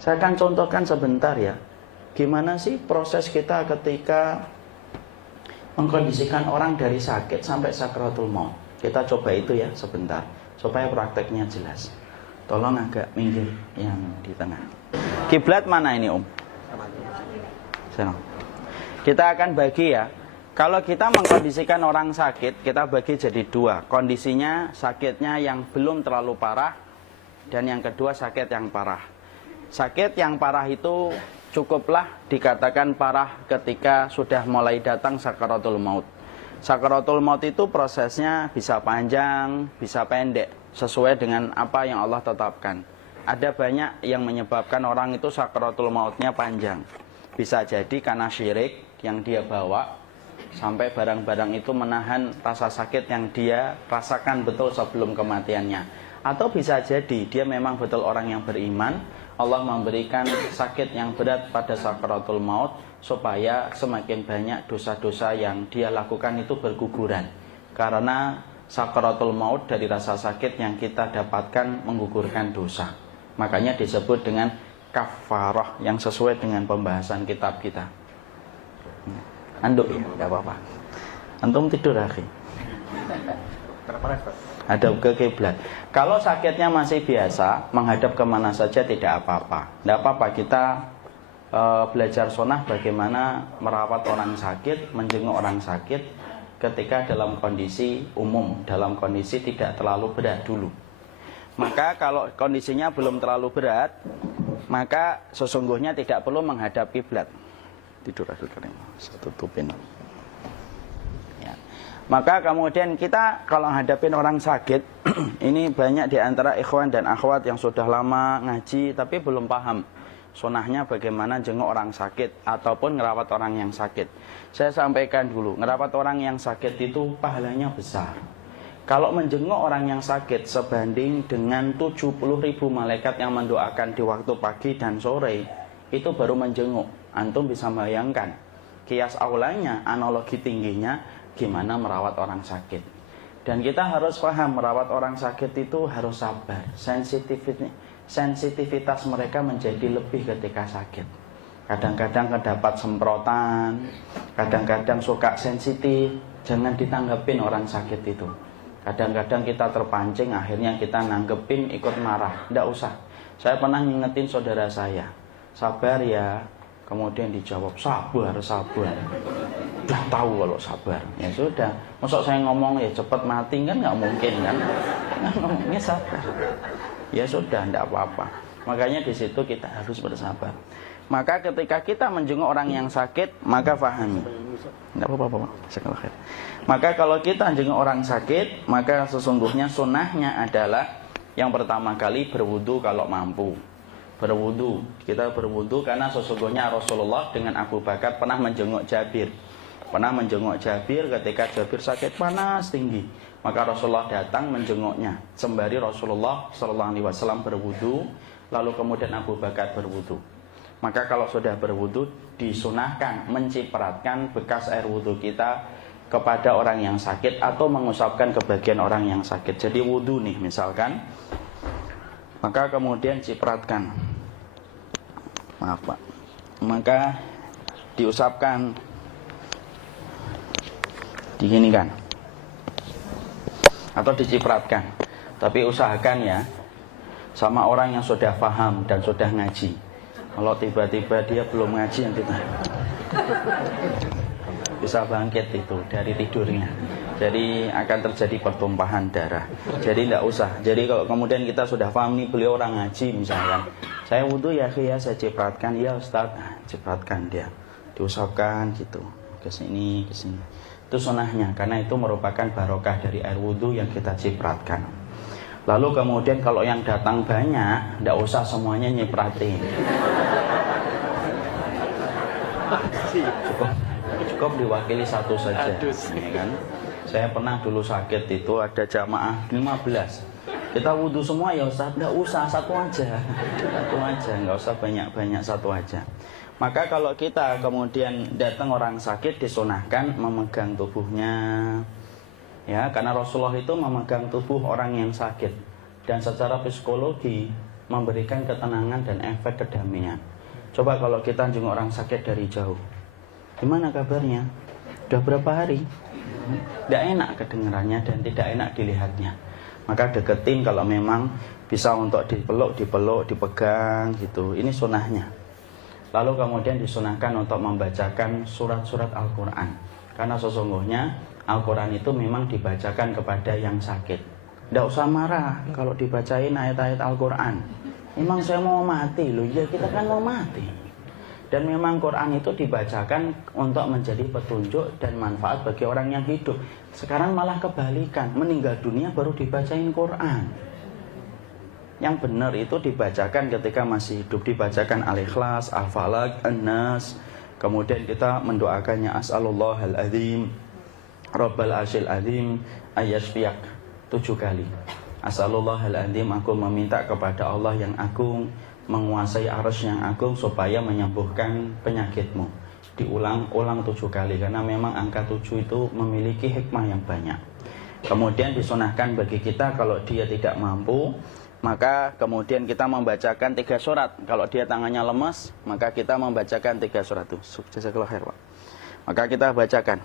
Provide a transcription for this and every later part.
Saya akan contohkan sebentar ya. Gimana sih proses kita ketika mengkondisikan orang dari sakit sampai sakaratul maut. Kita coba itu ya sebentar, supaya prakteknya jelas. Tolong agak minggir yang di tengah. Kiblat mana ini Om? Sana. Kita akan bagi ya. Kalau kita mengkondisikan orang sakit, kita bagi jadi dua. Kondisinya sakitnya yang belum terlalu parah, dan yang kedua sakit yang parah. Sakit yang parah itu cukuplah dikatakan parah ketika sudah mulai datang sakaratul maut. Sakaratul maut itu prosesnya bisa panjang, bisa pendek, sesuai dengan apa yang Allah tetapkan. Ada banyak yang menyebabkan orang itu sakaratul mautnya panjang. Bisa jadi karena syirik yang dia bawa, sampai barang-barang itu menahan rasa sakit yang dia rasakan betul sebelum kematiannya. Atau bisa jadi dia memang betul orang yang beriman, Allah memberikan sakit yang berat pada sakaratul maut supaya semakin banyak dosa-dosa yang dia lakukan itu berguguran. Karena sakaratul maut dari rasa sakit yang kita dapatkan menggugurkan dosa. Makanya disebut dengan kafarah yang sesuai dengan pembahasan kitab kita. Anduk ya, enggak apa-apa. Antum tidur akhi. Hadap ke kiblat. Kalau sakitnya masih biasa, menghadap kemana saja tidak apa-apa. Tidak apa-apa kita belajar sunnah bagaimana merawat orang sakit, menjenguk orang sakit ketika dalam kondisi umum, dalam kondisi tidak terlalu berat dulu. Maka kalau kondisinya belum terlalu berat, maka sesungguhnya tidak perlu menghadap kiblat. Tidur aja kering, saya tutupin. Maka kemudian kita kalau hadapin orang sakit, ini banyak di antara ikhwan dan akhwat yang sudah lama ngaji tapi belum paham sunahnya bagaimana jenguk orang sakit ataupun ngerawat orang yang sakit. Saya sampaikan dulu, ngerawat orang yang sakit itu pahalanya besar. Kalau menjenguk orang yang sakit sebanding dengan 70.000 malaikat yang mendoakan di waktu pagi dan sore, itu baru menjenguk. Antum bisa bayangkan, kias aulanya, analogi tingginya, gimana merawat orang sakit. Dan kita harus paham merawat orang sakit itu harus sabar. Sensitivitas mereka menjadi lebih ketika sakit. Kadang-kadang kedapat semprotan, kadang-kadang suka sensitif. Jangan ditanggepin orang sakit itu. Kadang-kadang kita terpancing, akhirnya kita nanggepin ikut marah. Tidak usah. Saya pernah ngingetin saudara saya, sabar ya. Kemudian dijawab, sabar. Udah tahu kalau sabar. Ya sudah. Masa saya ngomong ya cepat mati kan nggak mungkin kan? Kan ngomongnya sabar. Ya sudah, tidak apa-apa. Makanya di situ kita harus bersabar. Maka ketika kita menjenguk orang yang sakit, maka pahami. Tidak apa-apa. Maka kalau kita menjenguk orang sakit, maka sesungguhnya sunnahnya adalah yang pertama kali berwudu kalau mampu. Berwudu, kita berwudu karena sesungguhnya Rasulullah dengan Abu Bakar pernah menjenguk Jabir. Pernah menjenguk Jabir ketika Jabir sakit panas tinggi. Maka Rasulullah datang menjenguknya. Sembari Rasulullah SAW berwudu, lalu kemudian Abu Bakar berwudu. Maka kalau sudah berwudu, disunahkan mencipratkan bekas air wudu kita kepada orang yang sakit atau mengusapkan ke bagian orang yang sakit. Jadi wudu nih misalkan, maka kemudian cipratkan. Maaf Pak. Maka diusapkan, diginikan, atau dicipratkan. Tapi usahakan ya sama orang yang sudah paham dan sudah ngaji. Kalau tiba-tiba dia belum ngaji, nanti bisa bangkit itu dari tidurnya. Jadi akan terjadi pertumpahan darah. Jadi tidak usah. Jadi kalau kemudian kita sudah paham nih beliau orang ngaji misalkan, saya wudhu ya saya cipratkan, ya Ustaz, cipratkan dia, diusapkan gitu, ke sini. Itu sunahnya, karena itu merupakan barokah dari air wudhu yang kita cipratkan. Lalu kemudian kalau yang datang banyak, tidak usah semuanya nyipratin. Cukup diwakili satu saja, ya kan? Saya pernah dulu sakit itu ada jamaah 15. Kita wudhu semua ya Ustaz, enggak usah, satu aja, enggak usah banyak, satu aja. Maka kalau kita kemudian datang orang sakit, disunahkan memegang tubuhnya, ya, karena Rasulullah itu memegang tubuh orang yang sakit. Dan secara psikologi memberikan ketenangan dan efek kedamaian. Coba kalau kita jenguk orang sakit dari jauh, gimana kabarnya? Udah berapa hari? Tidak enak kedengarannya dan tidak enak dilihatnya. Maka deketin kalau memang bisa untuk dipeluk, dipegang gitu. Ini sunnahnya. Lalu kemudian disunahkan untuk membacakan surat-surat Al-Quran. Karena sesungguhnya Al-Quran itu memang dibacakan kepada yang sakit. Tidak usah marah kalau dibacain ayat-ayat Al-Quran. Memang saya mau mati loh, ya kita kan mau mati. Dan memang Quran itu dibacakan untuk menjadi petunjuk dan manfaat bagi orang yang hidup. Sekarang malah kebalikan, meninggal dunia baru dibacain Quran. Yang benar itu dibacakan ketika masih hidup, dibacakan Al-Ikhlas, Al-Falaq, An-Nas. Kemudian kita mendoakannya As'alullahal azim, Rabbal Arsyil azim, ayyashfiyak 7 kali. As'alullahal azim, aku meminta kepada Allah yang agung, menguasai arsy yang agung supaya menyembuhkan penyakitmu. Diulang-ulang 7 kali karena memang angka 7 itu memiliki hikmah yang banyak. Kemudian disunahkan bagi kita kalau dia tidak mampu, maka kemudian kita membacakan 3 surat. Kalau dia tangannya lemas, maka kita membacakan 3 surat itu. Jazakallahu khair, Pak. Maka kita bacakan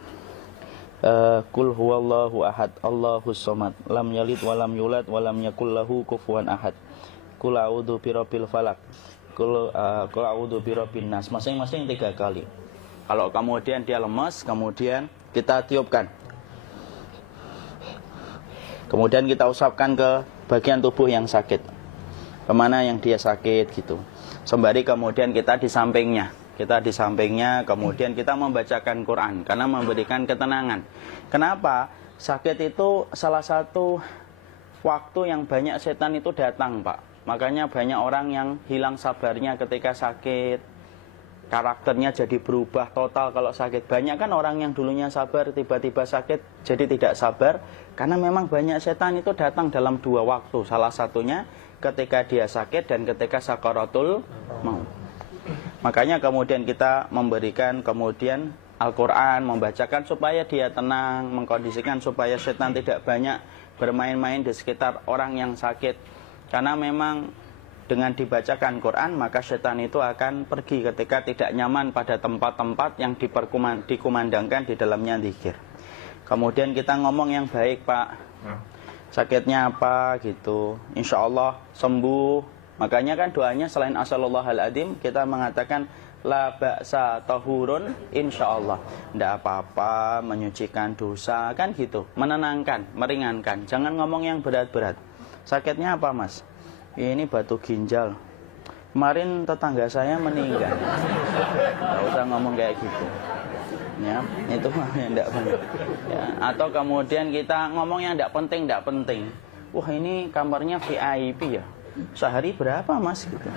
Qul huwallahu ahad, Allahus samad, lam yalid walam yulad walam yakul lahu kufuwan ahad. Qul a'udzu birabbil falaq, Qul a'udzu birabbin nas. Masing-masing 3 kali. Kalau kemudian dia lemas, kemudian kita tiupkan. Kemudian kita usapkan ke bagian tubuh yang sakit, kemana yang dia sakit gitu. Sembari kemudian kita di sampingnya, kemudian kita membacakan Quran karena memberikan ketenangan. Kenapa? Sakit itu salah satu waktu yang banyak setan itu datang, Pak. Makanya banyak orang yang hilang sabarnya ketika sakit, karakternya jadi berubah total kalau sakit. Banyak kan orang yang dulunya sabar tiba-tiba sakit jadi tidak sabar, karena memang banyak setan itu datang dalam 2 waktu. Salah satunya ketika dia sakit dan ketika sakaratul maut. Makanya kemudian kita memberikan kemudian Al-Quran, membacakan supaya dia tenang, mengkondisikan supaya setan tidak banyak bermain-main di sekitar orang yang sakit. Karena memang dengan dibacakan Quran, maka setan itu akan pergi ketika tidak nyaman pada tempat-tempat yang dikumandangkan di dalamnya zikir. Kemudian kita ngomong yang baik, Pak. Sakitnya apa gitu, insya Allah sembuh. Makanya kan doanya selain As'alullahal azim, kita mengatakan la ba'sa tahurun insya Allah. Tidak apa-apa, menyucikan dosa, kan gitu. Menenangkan, meringankan. Jangan ngomong yang berat-berat. Sakitnya apa, Mas? Ini batu ginjal. Kemarin tetangga saya meninggal. Nggak usah ngomong kayak gitu. Ya, itu mah yang tidak penting. Ya, atau kemudian kita ngomong yang tidak penting. Wah, ini kamarnya VIP ya. Sehari berapa, Mas? Gitu.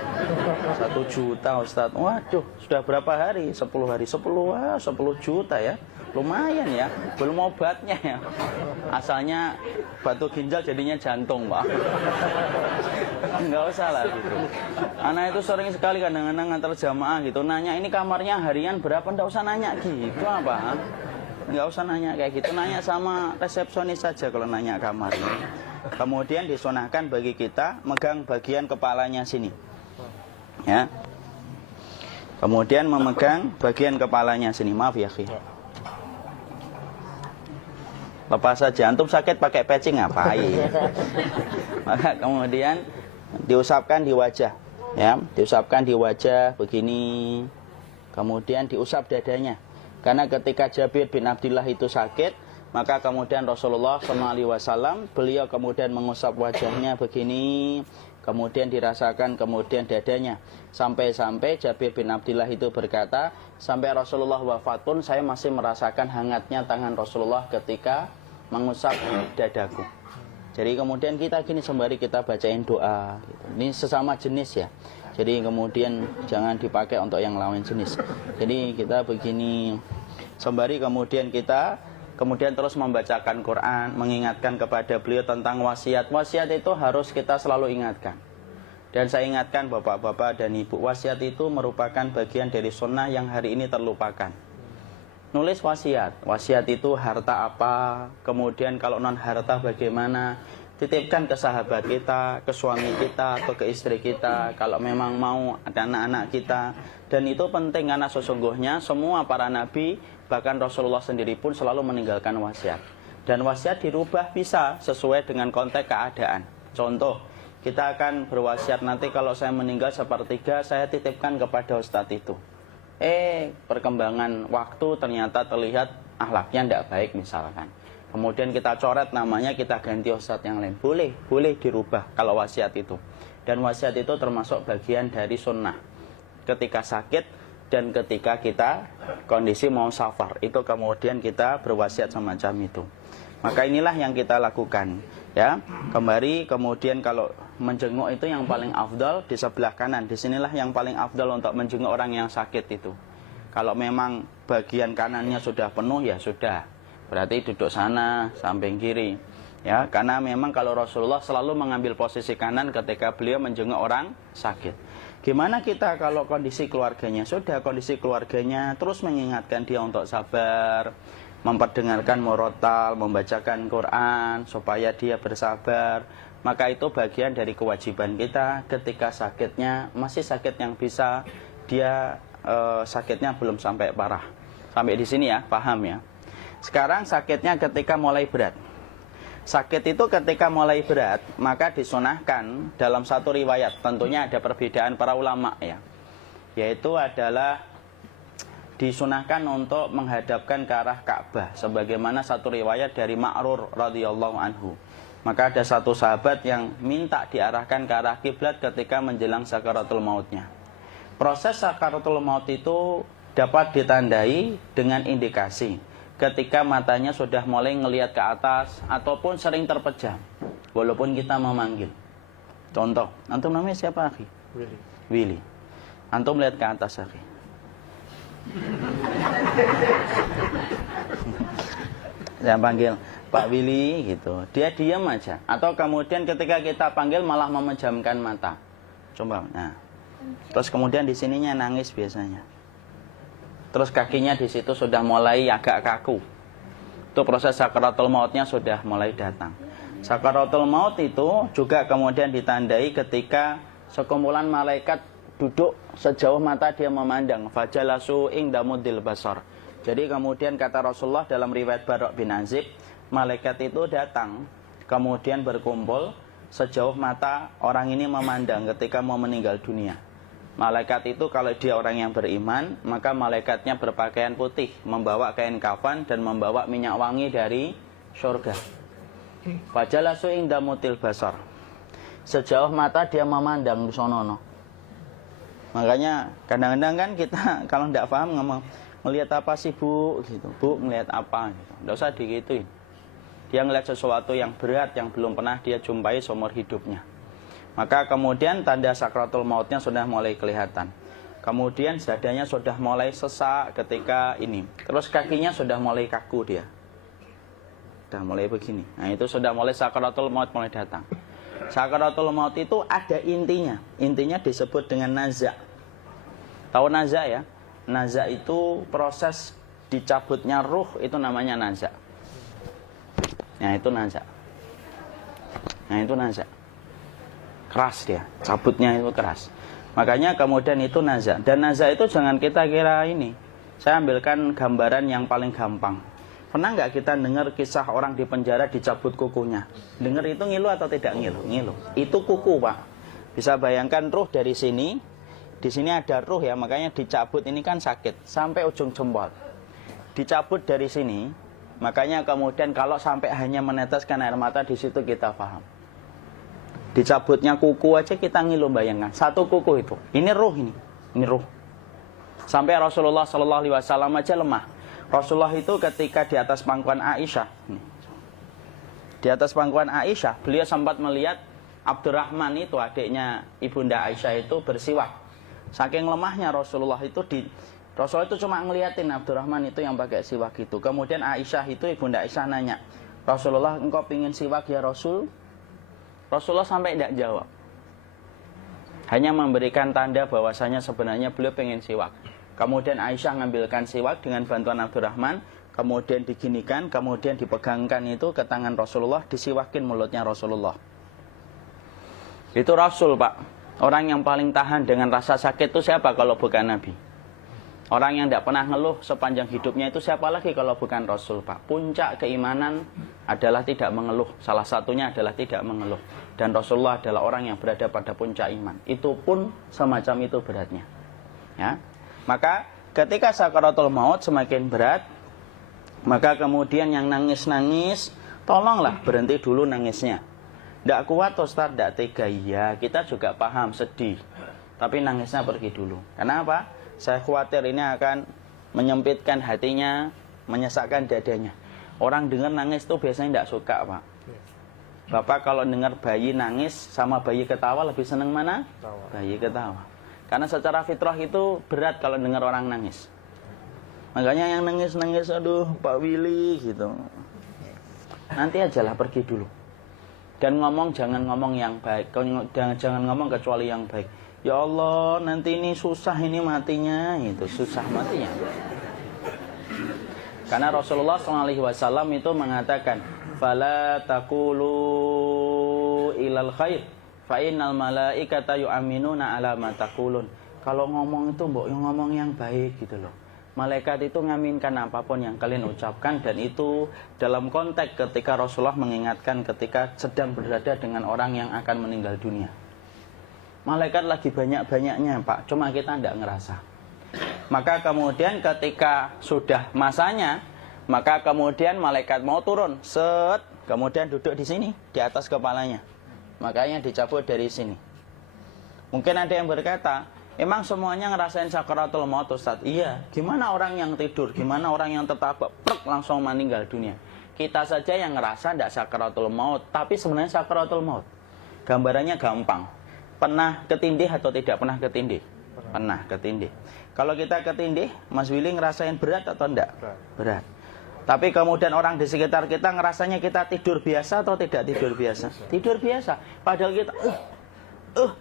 1 juta, Ustaz. Waduh, sudah berapa hari? 10 hari. 10 juta ya. Lumayan ya. Belum obatnya ya. Asalnya batu ginjal jadinya jantung, Pak. Enggak usah lah gitu. Anak itu sering sekali kadang-kadang antar jamaah gitu nanya, ini kamarnya harian berapa? Enggak usah nanya gitu apa? Enggak usah nanya kayak gitu. Nanya sama resepsionis saja kalau nanya kamarnya. Kemudian disunahkan bagi kita megang bagian kepalanya sini. Ya. Kemudian memegang bagian kepalanya sini. Maaf ya, Khi. Lepas saja, antum sakit pakai peci ngapain? Maka kemudian diusapkan di wajah, ya, diusapkan di wajah begini. Kemudian diusap dadanya. Karena ketika Jabir bin Abdullah itu sakit, maka kemudian Rasulullah SAW beliau kemudian mengusap wajahnya begini, kemudian dirasakan kemudian dadanya, sampai-sampai Jabir bin Abdullah itu berkata, sampai Rasulullah wafat pun saya masih merasakan hangatnya tangan Rasulullah ketika mengusap dadaku. Jadi kemudian kita gini sembari kita bacain doa gitu. Ini sesama jenis ya. Jadi kemudian jangan dipakai untuk yang lawan jenis. Jadi kita begini sembari kemudian kita terus membacakan Quran, mengingatkan kepada beliau tentang wasiat. Wasiat itu harus kita selalu ingatkan. Dan saya ingatkan bapak-bapak dan ibu, wasiat itu merupakan bagian dari sunnah yang hari ini terlupakan. Nulis wasiat. Wasiat itu harta apa, kemudian kalau non harta bagaimana. titipkan ke sahabat kita, ke suami kita, atau ke istri kita, kalau memang mau ada anak-anak kita. Dan itu penting karena sesungguhnya semua para nabi, bahkan Rasulullah sendiri pun selalu meninggalkan wasiat. Dan wasiat dirubah bisa sesuai dengan konteks keadaan. Contoh, kita akan berwasiat nanti kalau saya meninggal sepertiga, saya titipkan kepada ustadz itu. Perkembangan waktu ternyata terlihat akhlaknya tidak baik misalkan. Kemudian kita coret namanya, kita ganti ustadz yang lain. Boleh dirubah kalau wasiat itu. Dan wasiat itu termasuk bagian dari sunnah. Ketika sakit dan ketika kita kondisi mau safar, itu kemudian kita berwasiat semacam itu. Maka inilah yang kita lakukan. Ya, kembali kemudian kalau menjenguk itu yang paling afdal di sebelah kanan. Disinilah yang paling afdal untuk menjenguk orang yang sakit itu. Kalau memang bagian kanannya sudah penuh ya sudah, berarti duduk sana samping kiri. Ya, karena memang kalau Rasulullah selalu mengambil posisi kanan ketika beliau menjenguk orang sakit. Gimana kita kalau kondisi keluarganya? Sudah kondisi keluarganya terus mengingatkan dia untuk sabar, memperdengarkan murotal, membacakan Quran supaya dia bersabar. Maka itu bagian dari kewajiban kita ketika sakitnya masih sakit yang bisa dia sakitnya belum sampai parah. Sampai di sini ya, paham ya. Sekarang sakitnya ketika mulai berat. Sakit itu ketika mulai berat, maka disunahkan dalam satu riwayat. Tentunya ada perbedaan para ulama ya. Yaitu adalah disunahkan untuk menghadapkan ke arah Ka'bah. Sebagaimana satu riwayat dari Ma'rur radhiyallahu anhu. Maka ada satu sahabat yang minta diarahkan ke arah kiblat ketika menjelang sakaratul mautnya. Proses sakaratul maut itu dapat ditandai dengan indikasi ketika matanya sudah mulai ngelihat ke atas ataupun sering terpejam walaupun kita memanggil. Contoh, antum namanya siapa, akhi? Willy. Antum lihat ke atas, akhi. Saya panggil Pak Willy gitu, dia diam aja. Atau kemudian ketika kita panggil malah memejamkan mata. Coba, nah. Terus kemudian di sininya nangis biasanya. Terus kakinya di situ sudah mulai agak kaku. Itu proses sakaratul mautnya sudah mulai datang. Sakaratul maut itu juga kemudian ditandai ketika sekumpulan malaikat duduk sejauh mata dia memandang. Fajalasu indamudil basar. Jadi kemudian kata Rasulullah dalam riwayat Barok bin Azib, malaikat itu datang kemudian berkumpul sejauh mata orang ini memandang ketika mau meninggal dunia. Malaikat itu kalau dia orang yang beriman, maka malaikatnya berpakaian putih, membawa kain kafan dan membawa minyak wangi dari surga. Fajalasu indamutil basar. Sejauh mata dia memandang di sonono. Makanya kadang-kadang kan kita kalau tidak paham ngomong, melihat apa sih bu? Gitu. Bu melihat apa? Gitu. Tidak usah digituin. Dia melihat sesuatu yang berat yang belum pernah dia jumpai seumur hidupnya. Maka kemudian tanda sakratul mautnya sudah mulai kelihatan. Kemudian dadanya sudah mulai sesak ketika ini. Terus kakinya sudah mulai kaku dia. Sudah mulai begini. Nah itu sudah mulai sakratul maut mulai datang. Sakratul maut itu ada intinya. Intinya disebut dengan naza. Tahu naza ya? Naza itu proses dicabutnya ruh, itu namanya naza. Nah itu naza. Nah itu naza. Keras dia, cabutnya itu keras. Makanya kemudian itu naza. Dan naza itu jangan kita kira ini. Saya ambilkan gambaran yang paling gampang. Pernah nggak kita dengar kisah orang di penjara dicabut kukunya? Dengar itu ngilu atau tidak ngilu? Ngilu. Itu kuku, Pak. Bisa bayangkan ruh dari sini. Di sini ada ruh ya, makanya dicabut ini kan sakit sampai ujung jempol. Dicabut dari sini, makanya kemudian kalau sampai hanya meneteskan air mata di situ kita paham. Dicabutnya kuku aja kita ngilu, bayangkan. Satu kuku itu. Ini ruh ini. Ini ruh. Sampai Rasulullah SAW aja lemah. Rasulullah itu ketika di atas pangkuan Aisyah. Di atas pangkuan Aisyah, beliau sempat melihat Abdurrahman itu, adiknya ibunda Aisyah itu bersiwak. Saking lemahnya Rasulullah itu Rasulullah itu cuma ngeliatin Abdurrahman itu yang pakai siwak itu. Kemudian Aisyah itu, ibunda Aisyah nanya, Rasulullah engkau pingin siwak ya Rasul? Rasulullah sampai tidak jawab. Hanya memberikan tanda bahwasanya sebenarnya beliau pengen siwak. Kemudian Aisyah ngambilkan siwak dengan bantuan Abdurrahman. kemudian diginikan, kemudian dipegangkan itu ke tangan Rasulullah, disiwakin mulutnya Rasulullah. Itu Rasul, Pak. Orang yang paling tahan dengan rasa sakit itu siapa kalau bukan Nabi? Orang yang tidak pernah ngeluh sepanjang hidupnya itu siapa lagi kalau bukan Rasul, Pak? Puncak keimanan adalah tidak mengeluh. Salah satunya adalah tidak mengeluh. Dan Rasulullah adalah orang yang berada pada puncak iman. Itu pun semacam itu beratnya. Ya. Maka ketika sakaratul maut semakin berat, maka kemudian yang nangis-nangis, tolonglah berhenti dulu nangisnya. Tidak kuat Ustaz, tidak tega. Iya, kita juga paham, sedih. Tapi nangisnya pergi dulu. Kenapa? Saya khawatir ini akan menyempitkan hatinya, menyesakkan dadanya. Orang dengar nangis itu biasanya tidak suka, Pak. Bapak kalau dengar bayi nangis sama bayi ketawa lebih senang mana? Bayi ketawa. Karena secara fitrah itu berat kalau dengar orang nangis. Makanya yang nangis-nangis, aduh Pak Willy gitu. Nanti ajalah pergi dulu. Dan ngomong jangan ngomong yang baik, jangan ngomong kecuali yang baik. Ya Allah, nanti ini susah ini matinya, itu susah matinya. Karena Rasulullah SAW itu mengatakan, fala taqulu ilal khair, fa innal malaikata yu'minuna ala ma taqulun. Kalau ngomong itu mbok ngomong yang baik gitu loh. Malaikat itu ngaminkan apapun yang kalian ucapkan, dan itu dalam konteks ketika Rasulullah mengingatkan ketika sedang berada dengan orang yang akan meninggal dunia. Malaikat lagi banyak-banyaknya, Pak, cuma kita tidak ngerasa. Maka kemudian ketika sudah masanya, maka kemudian malaikat mau turun, set, kemudian duduk di sini, di atas kepalanya. Makanya dicabut dari sini. Mungkin ada yang berkata, emang semuanya ngerasain sakaratul maut, Ustaz? Iya. Gimana orang yang tidur? Gimana orang yang tertabrak langsung meninggal dunia? Kita saja yang ngerasa tidak sakaratul maut, tapi sebenarnya sakaratul maut. Gambarannya gampang. Pernah ketindih atau tidak pernah ketindih? Pernah ketindih. Kalau kita ketindih, Mas Willy ngerasain berat atau enggak? Berat. Tapi kemudian orang di sekitar kita ngerasanya kita tidur biasa atau tidak tidur biasa? Tidur biasa. Padahal kita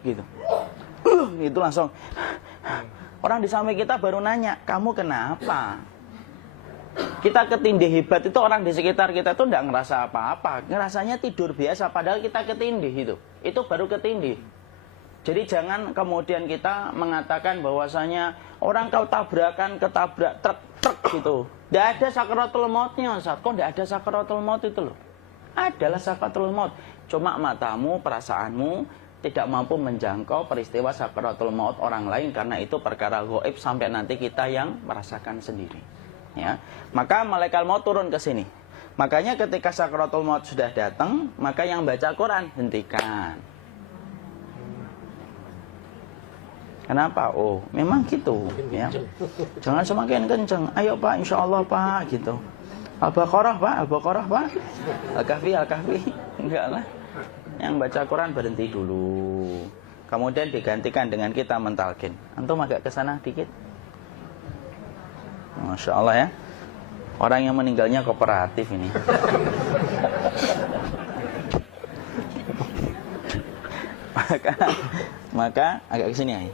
gitu. Itu langsung orang di samping kita baru nanya, kamu kenapa? Kita ketindih hebat itu orang di sekitar kita tuh enggak ngerasa apa-apa, ngerasanya tidur biasa, padahal kita ketindih itu baru ketindih. Jadi jangan kemudian kita mengatakan bahwasanya orang kau tabrakan, ketabrak truk gitu, tidak ada sakaratul mautnya, Ustaz. Kok tidak ada sakaratul maut itu loh? Adalah sakaratul maut, cuma matamu, perasaanmu tidak mampu menjangkau peristiwa sakaratul maut orang lain, karena itu perkara gaib sampai nanti kita yang merasakan sendiri. Ya, maka malaikat maut turun ke sini. Makanya ketika sakaratul maut sudah datang, maka yang baca Quran hentikan. Kenapa? Oh, memang gitu. Ya. Jangan semakin kenceng. Ayo Pak, insya Allah Pak, gitu. Al-Baqarah Pak, Al-Baqarah Pak. Al-Kahfi, Al-Kahfi. Enggak lah. Yang baca Quran berhenti dulu. Kemudian digantikan dengan kita mentalkin. Antum agak ke sana dikit. Masya Allah ya. Orang yang meninggalnya kooperatif ini. maka agak ke sini ya.